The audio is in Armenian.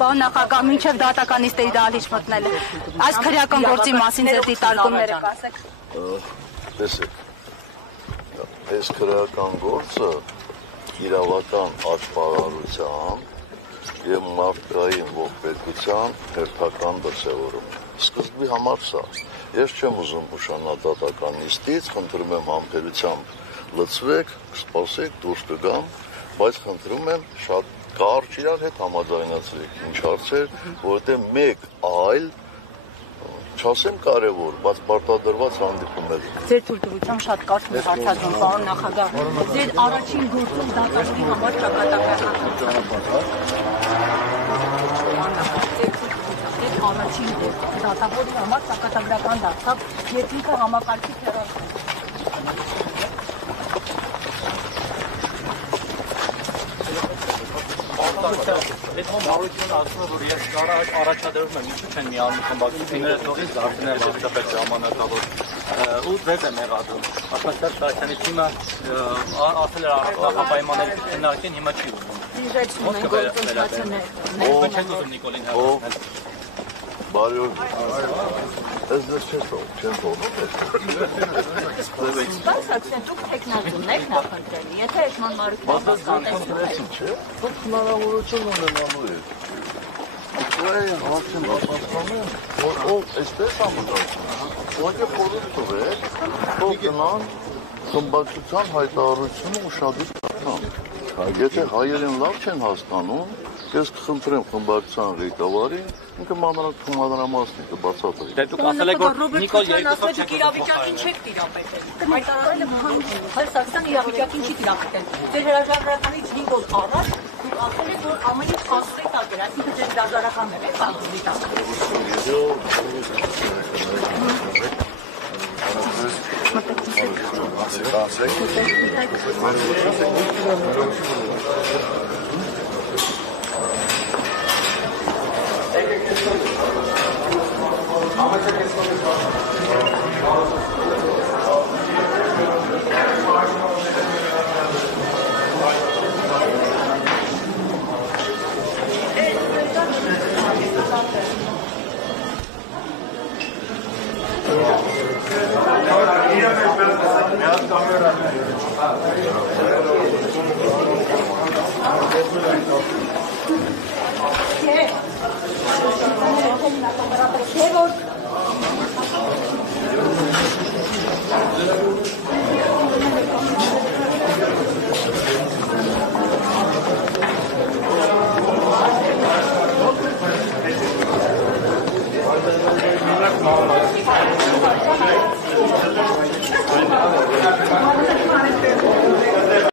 Պարոն նախագահ, մինչև դատականիստերի դահլիճ մտնել է։ Այս քրեական գործի մասին ձեր դիտարկումները կասեք։ Տեսեք, այս քրեական գործը իրավական աշխարհարության եւ մարդկային ողբերգության հերթական դրսեւորում։ Սկզբի համար սա։ Ես չեմ ուզում ուշանալ դատականիստից, խնդրում եմ համբերությամբ լցվեք, սպասեք, դուրս կգամ, բայց խնդրում եմ շատ կարճ իրար հետ համաձայնացրեք ինչ հարցեր, որովհետեւ մեկ այլ չասեմ կարևոր, բայց պարտադրված հանդիպում է։ Ձեր թույլտվությամբ շատ կարճ մի հարցազրույց, պարոն նախագահ։ Ձեր առաջին գործում դատավորի համար ճակատագրական առաջին դատավորի համար ճակատագրական դարձավ, երբ ինքը համակարգի թերոր։ Այդ համառությունը ասում է, որ ես առաջադրում եմ ինչու չեն միանում խմբակցությունները թողից դարձնել որպես ժամանակավոր ու ձեզ եմ եղածում։ Ասացած Սարգսյանի թիմը ասել էր նախապայմանների քննարկեն, հիմա չի ուզում։ Դիժեցնում են գործընթացները։ Ո՞վ չեն ուզում Նիկոլին հեռացնել։ Բարի օր։ Ես դες չեմ թողնում։ Բայց Սարգսյան, դուք տեխնազունն եք նախընտրելի, եթե այս մանրուքները հասկանացին, չէ՞։ Դուք հնարավորություն ունենալու եք։ Ukraine արդեն հասկանում որ ով էստես ամուսնացնում։ Ուղղակի խորհուրդ տվեք, թող գնան խմբակցության հայտարարությունը ուշադիր կարդան։ Եթե հայերեն լավ չեն հասկանում, ես կխնդրեմ խմբակցության ղեկավարին, ինքը մանրամասնի կբացատրի։ Դե դուք ասել եք որ Նիկոլ երկուսով չեք իրավիճակին չեք տիրապետել։ Հայտարարել եմ հայ Սարգսյան իրավիճակին չի տիրապետել։ Ձեր հրաժարականից 5 օր առաջ դուք ասել եք որ ամեն ինչ հասցրեք ակել, այսինքն ձեր հրաժարականներ եք ակելի տակ։ Che